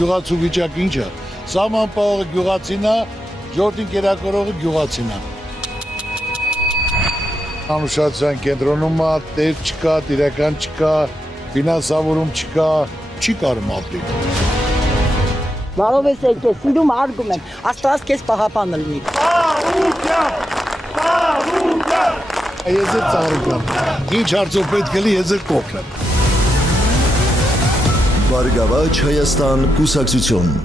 գյուղացու վիճակ ինչ է։ Սահմանապահողը գյուղացին է, ժողովրդին կերակրողը գյուղացին է։ Անուշացիան կենտրոնում է, տեր չկա, տիրական չկա, ֆինանսավորում չկա, չի կարում ապրել։ Բարով ես եկել, սիրում արգում եմ, Աստված քեզ պահապանը լինի։ Ես էլ ծառուկ եմ, ինչ հարցով պետք է լի, ես էլ կոքն եմ։ Բարգավաճ Հայաստան կուսակցություն։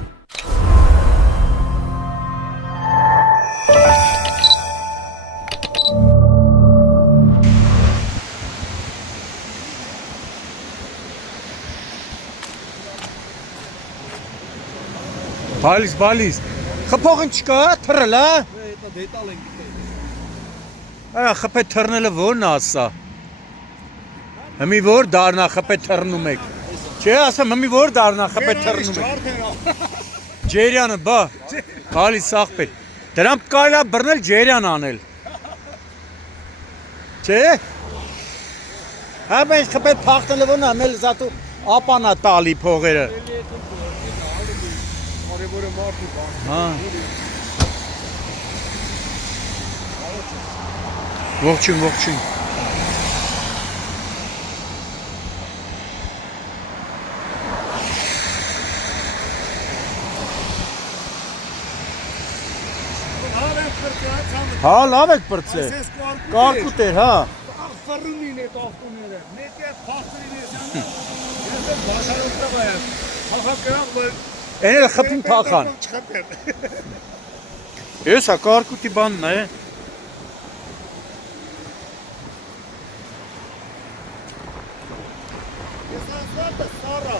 Բալիս, խփողն չկա, թռել է։ Դա դետալ ենք գտել։ Արա խփե թռնելը ո՞րն է ասա։ Հիմի որ դառնա խփե թռնում եք։ Չէ, ասեմ հիմի որ դառնա խփե թռնում եք։ Ջերյանը բա։ Բալիս աղբեր։ Դրանք կարելի է բռնել ջերյան անել։ Չէ։ Հա մենք խփե փախտնելը ո՞րն է, մել զատու ապանա տալի փողերը։ Կարևորը մարդու բան։ Հա։ Ողջույն։ Հա, լավ եք բրծե։ Կարկուտ էր, հա։ Ֆռունին է կողտուները։ Մեկը փախրին է ցանը։ Ես էլ բաշարոտով եմ։ Փախակրան որ Էնել խփին փախան։ Եսա կարկուտի բանն է։ Ես ասած սարա։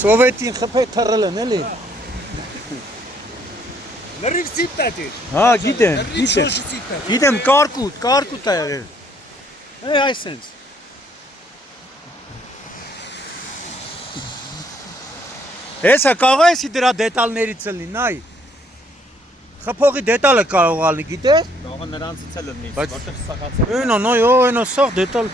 Սովետին խփե թռել են, էլի։ Լրիվ սիպտա դեր։ Հա, գիտեմ։ Շոշի սիպտա։ Գիտեմ կարկուտ է եղել։ Է այսենց։ Եսա կարող ես դրա դետալներից լինի, նայ։ Խփողի դետալը կարող ալնի, գիտես։ Կարող է նրանցից էլ լինի, Բայց- որտեղ սաղացել։ Այնա, նայ, այնա սաղ դետալ։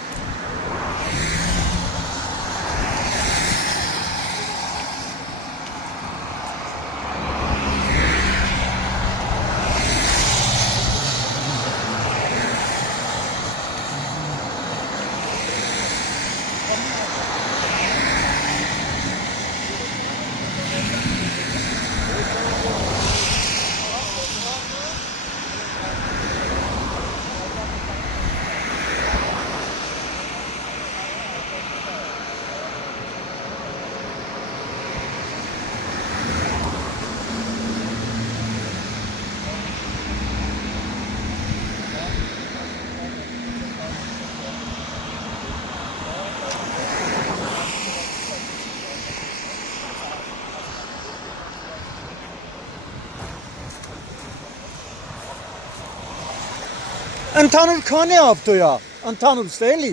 Ընդհանուր քանի ավտոյա, ընդհանուր ստելի։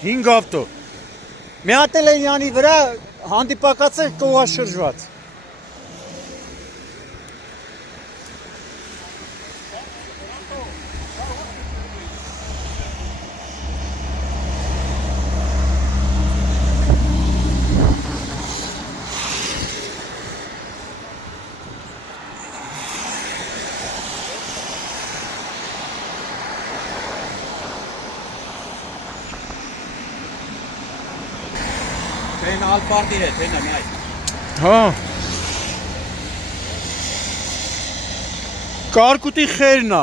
5 ավտո։ Մի հատ էլ Յանի վրա հանդիպակաց է կողաշրջված։ Տեն ալպարդի հետ, հենա նայ։ Հա։ Կարկուտի խերն է։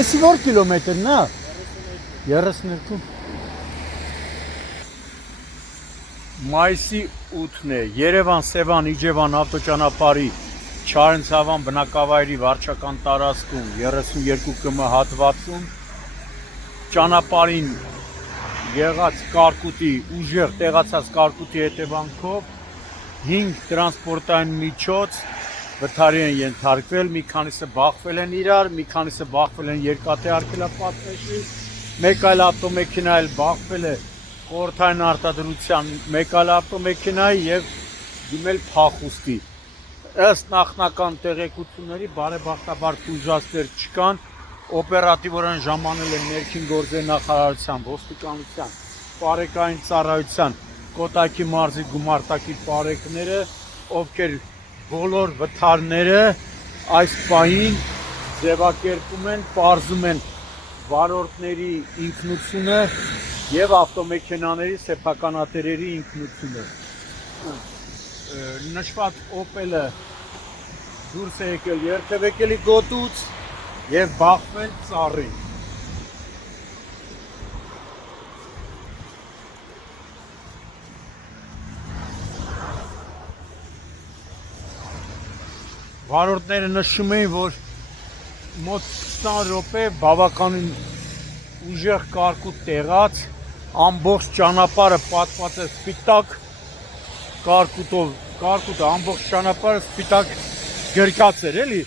Էսի որ կիլոմետրն է։ 32։ Մայիսի 8-ն է, Երևան-Սևան Իջևան ավտոճանապարհի Չարենցավան բնակավայրի վարչական տարածքում 32 կմ հատվածում ճանապարհին եղած կարկուտի ուժեղ տեղացած կարկուտի հետևանքով 5 տրանսպորտային միջոց վթարի են ենթարկվել, մի քանիսը բախվել են իրար, մի քանիսը բախվել են երկաթե արգելապատվեշի, մեկ այլ ավտոմեքենա էլ բախվել է խորհրդային արտադրության մեկ այլ ավտոմեքենայի եւ դիմել փախուստի։ Ըստ նախնական տեղեկությունների բարեբախտաբար տուժածներ չկան, օպերատիվորեն ժամանել են ներքին գործերի նախարարության, ոստիկանության, բարեկային ծառայության, Կոտայքի մարզի գումարտակի բարեկները, ովքեր բոլոր վթարները այս պահին ձևակերպում են, պարզում են վարորդների ինքնությունը եւ ավտոմեքենաների սեփականատերերի ինքնությունը։ Նշված Opel-ը դուրս է եկել երթևեկելի գոտուց եւ բախվել ծառին։ Վարորդները նշում էին, որ մոտ 20 րոպե բավականին ուժեղ կարկուտ տեղած, ամբողջ ճանապարհը պատված է սպիտակ կարկուտով, կարկուտը ամբողջ ճանապարհը սպիտակ գրկած էր, էլի,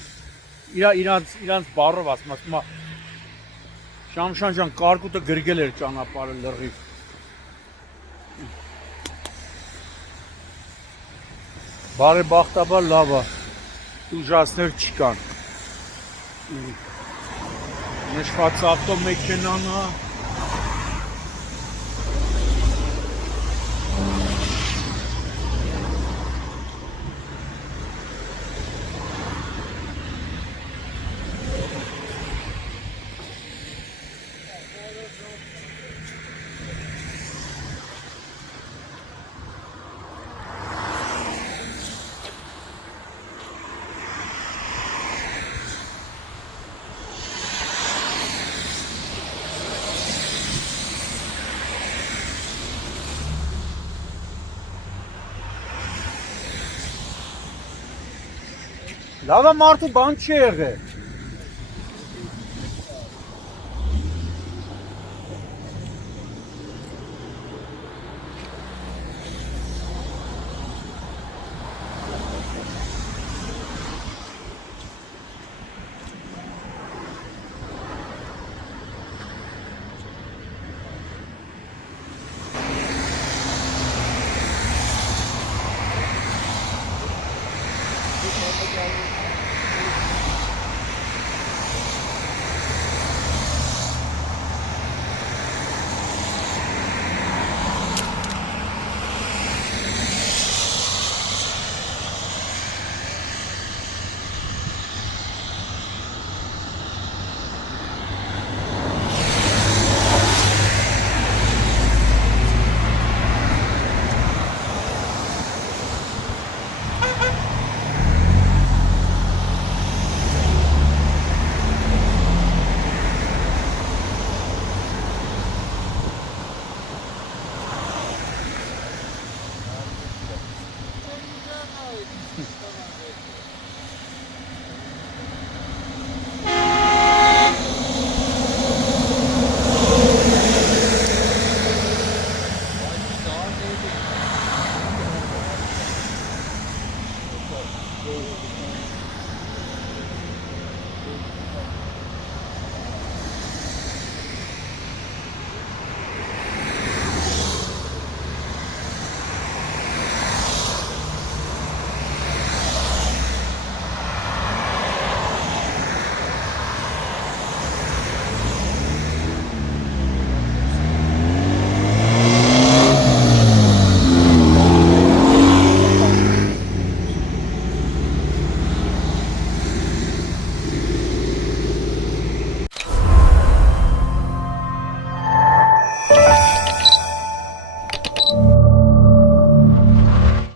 իրանց բառով ասում, Շամշան ջան, կարկուտը գրգել էր ճանապարհը լրիվ։ Բարեբախտաբար լավ է, տուժածներ չկան։ Նշված ավտոմեքենան է։ Լավ է մարդու բան չի եղել։